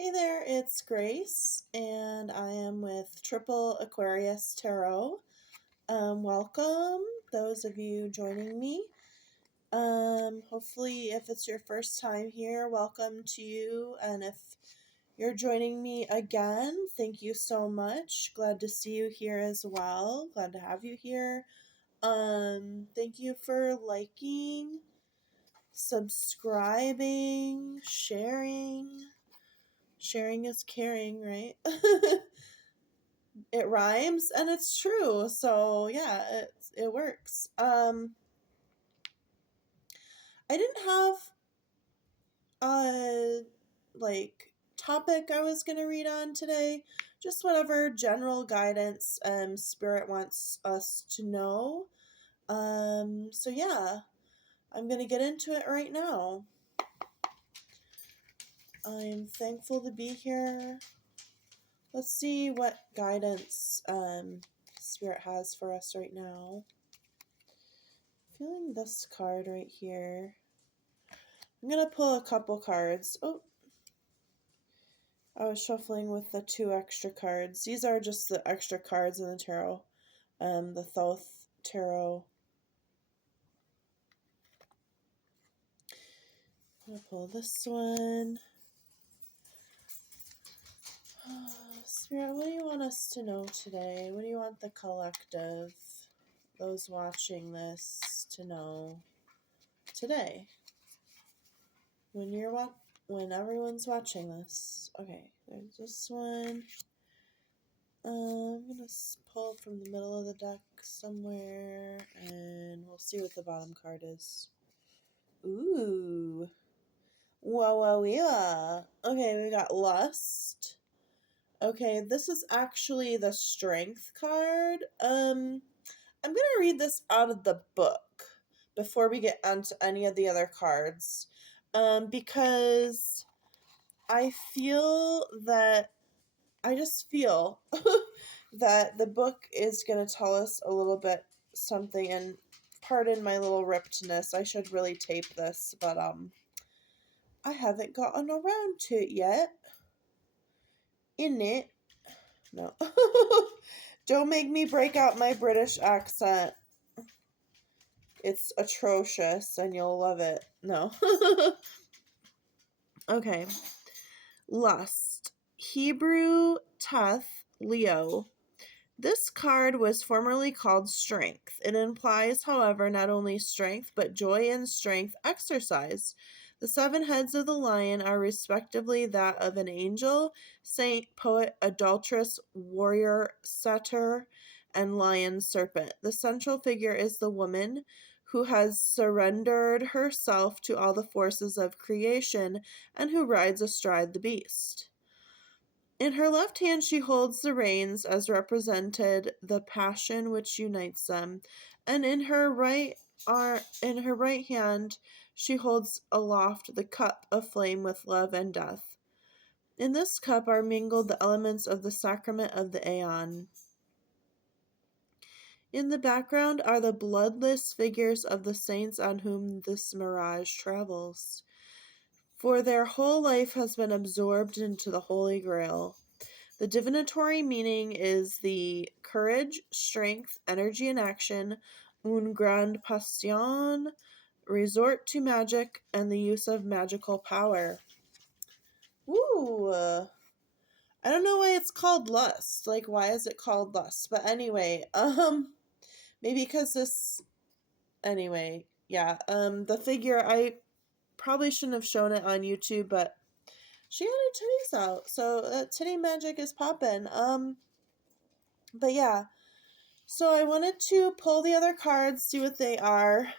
Hey there, it's Grace, and I am with Triple Aquarius Tarot. Welcome, those of you joining me. Hopefully, if it's your first time here, welcome to you, and if you're joining me again, thank you so much. Glad to see you here as well. Glad to have you here. Thank you for liking, subscribing, sharing. Sharing is caring, right? It rhymes and it's true. So yeah, it works. I didn't have a topic I was gonna read on today. Just whatever general guidance spirit wants us to know. So yeah, I'm gonna get into it right now. I'm thankful to be here. Let's see what guidance Spirit has for us right now. Feeling this card right here. I'm going to pull a couple cards. Oh, I was shuffling with the 2 extra cards. These are just the extra cards in the tarot. The Thoth Tarot. I'm going to pull this one. Spirit, what do you want us to know today? What do you want the collective, those watching this, to know today? When everyone's watching this. Okay, there's this one. I'm gonna pull from the middle of the deck somewhere, and we'll see what the bottom card is. Ooh. Whoa, yeah. Okay, we got Lust. Okay, this is actually the Strength card. I'm gonna read this out of the book before we get onto any of the other cards. Because I just feel that the book is going to tell us a little bit something, and pardon my little rippedness, I should really tape this, but I haven't gotten around to it yet. No. Don't make me break out my British accent. It's atrocious, and you'll love it. No. Okay. Lust. Hebrew Teth Leo. This card was formerly called Strength. It implies, however, not only strength, but joy and strength exercise. The 7 heads of the lion are respectively that of an angel, saint, poet, adulteress, warrior, satyr, and lion serpent. The central figure is the woman, who has surrendered herself to all the forces of creation and who rides astride the beast. In her left hand she holds the reins, as represented the passion which unites them, and in her right hand she holds aloft the cup aflame with love and death. In this cup are mingled the elements of the sacrament of the Aeon. In the background are the bloodless figures of the saints on whom this mirage travels, for their whole life has been absorbed into the Holy Grail. The divinatory meaning is the courage, strength, energy, and action, une grande passion, resort to magic, and the use of magical power. Ooh. I don't know why it's called Lust. Like, why is it called Lust? But anyway, maybe because anyway, yeah, the figure, I probably shouldn't have shown it on YouTube, but she had her titties out, so titty magic is poppin'. But yeah, so I wanted to pull the other cards, see what they are.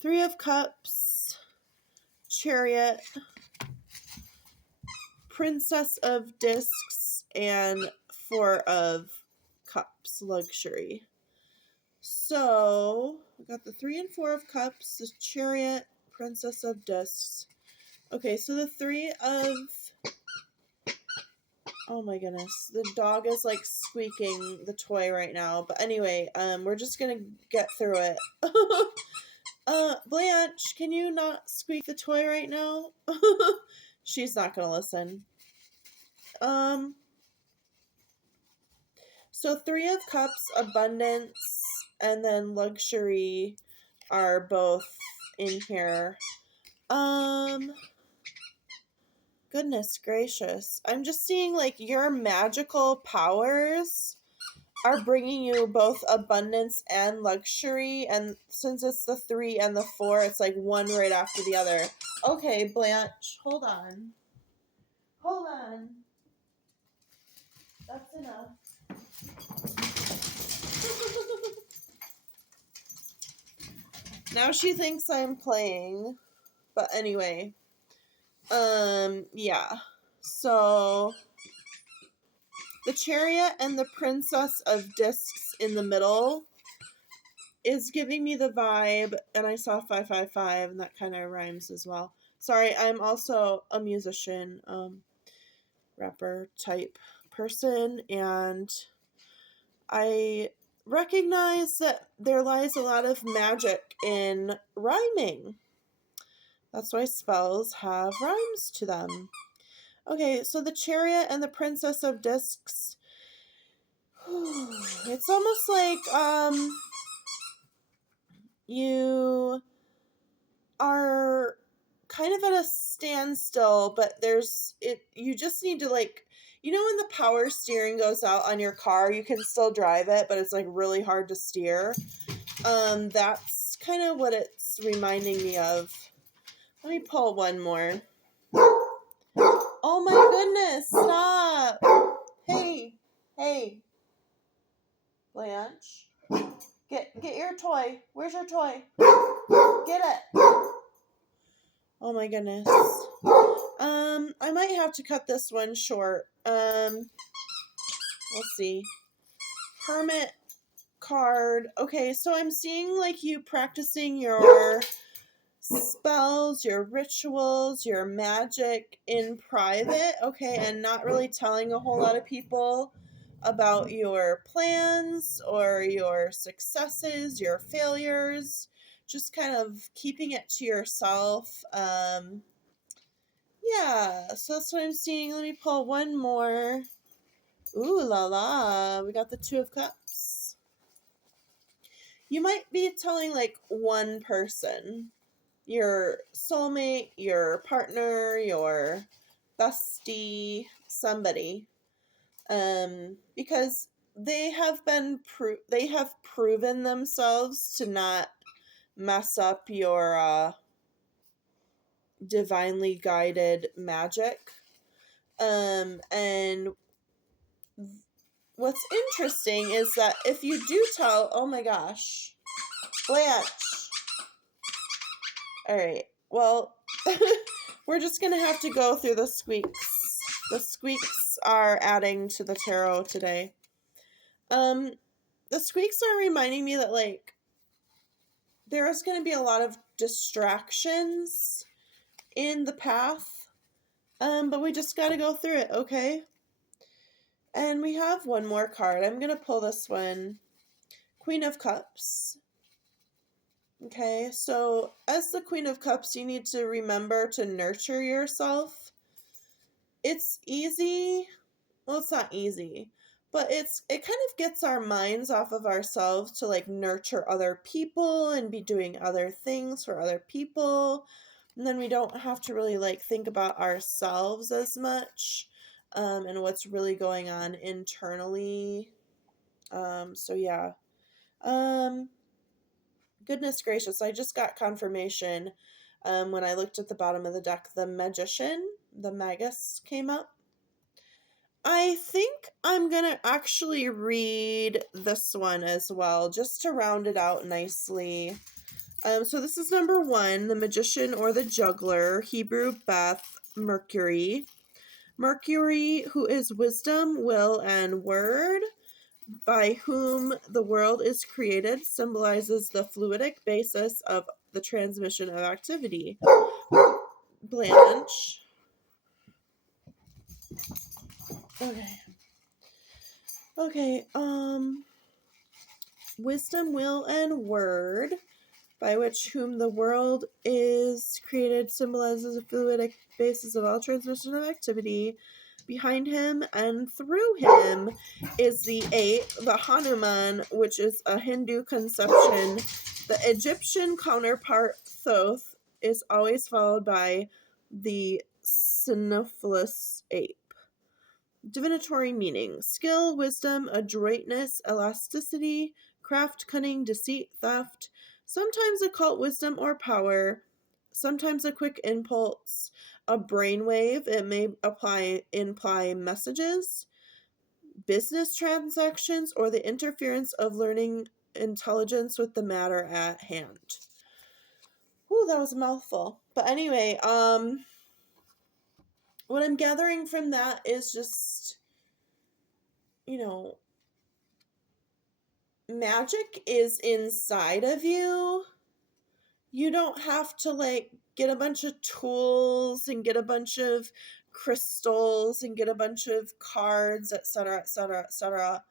3 of Cups, Chariot, Princess of Discs, and 4 of Cups, Luxury. So, we got the 3 and 4 of Cups, the Chariot, Princess of Discs. Okay, so the 3 of... Oh my goodness, the dog is like squeaking the toy right now. But anyway, we're just gonna get through it. Blanche, can you not squeak the toy right now? She's not gonna listen. So 3 of Cups, abundance, and then luxury are both in here. Goodness gracious. I'm just seeing like your magical powers are bringing you both abundance and luxury, and since it's the 3 and the 4, it's like one right after the other. Okay, Blanche, hold on. Hold on. That's enough. Now she thinks I'm playing. But anyway. Yeah. So the Chariot and the Princess of Discs in the middle is giving me the vibe, and I saw 555, and that kind of rhymes as well. Sorry, I'm also a musician, rapper type person, and I recognize that there lies a lot of magic in rhyming. That's why spells have rhymes to them. Okay, so the Chariot and the Princess of Discs. It's almost like you are kind of at a standstill, but you just need to, like, you know when the power steering goes out on your car, you can still drive it, but it's like really hard to steer. That's kind of what it's reminding me of. Let me pull one more. Oh my goodness, stop. Hey, Blanche. Get your toy. Where's your toy? Get it. Oh my goodness. I might have to cut this one short. Let's see. Hermit card. Okay, so I'm seeing like you practicing your spells, your rituals, your magic in private, okay, and not really telling a whole lot of people about your plans or your successes, your failures, just kind of keeping it to yourself. Yeah, so that's what I'm seeing. Let me pull one more. Ooh la la, we got the 2 of Cups. You might be telling like one person, your soulmate, your partner, your bestie, somebody, because they have proven themselves to not mess up your divinely guided magic. And what's interesting is that if you do tell, oh my gosh, Blanche. All right, well, we're just going to have to go through the squeaks. The squeaks are adding to the tarot today. The squeaks are reminding me that, like, there's going to be a lot of distractions in the path. But we just got to go through it, okay? And we have one more card. I'm going to pull this one. Queen of Cups. Okay, so as the Queen of Cups, you need to remember to nurture yourself. It's easy. Well, it's not easy, but it kind of gets our minds off of ourselves to like nurture other people and be doing other things for other people. And then we don't have to really like think about ourselves as much, and what's really going on internally. So yeah. Goodness gracious, I just got confirmation when I looked at the bottom of the deck. The Magician, the Magus, came up. I think I'm going to actually read this one as well, just to round it out nicely. So this is number 1, the Magician or the Juggler, Hebrew Beth, Mercury. Mercury, who is wisdom, will, and word, by whom the world is created, symbolizes the fluidic basis of the transmission of activity. Blanche. Okay, wisdom, will, and word, by which whom the world is created, symbolizes the fluidic basis of all transmission of activity. behind him, and through him is the 8, the Hanuman, which is a Hindu conception. The Egyptian counterpart Thoth is always followed by the Cynophilus ape. Divinatory meaning: skill, wisdom, adroitness, elasticity, craft, cunning, deceit, theft, sometimes occult wisdom or power, sometimes a quick impulse, a brainwave. It may imply messages, business transactions, or the interference of learning intelligence with the matter at hand. Ooh, that was a mouthful. But anyway, what I'm gathering from that is just, magic is inside of you. You don't have to get a bunch of tools and get a bunch of crystals and get a bunch of cards, etc., etc., etc.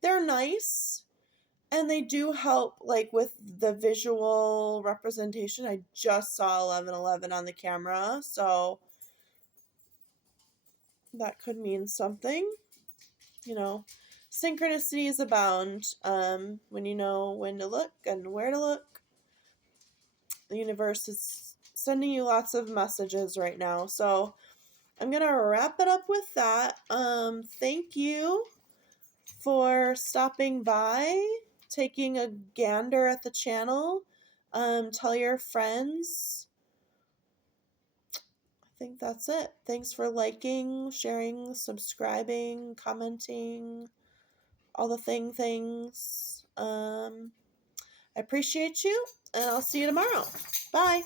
They're nice and they do help with the visual representation. I just saw 1111 on the camera, so that could mean something. Synchronicities abound when you know when to look and where to look. The universe is sending you lots of messages right now. So I'm going to wrap it up with that. Thank you for stopping by, taking a gander at the channel. Tell your friends. I think that's it. Thanks for liking, sharing, subscribing, commenting, all the things. I appreciate you, and I'll see you tomorrow. Bye.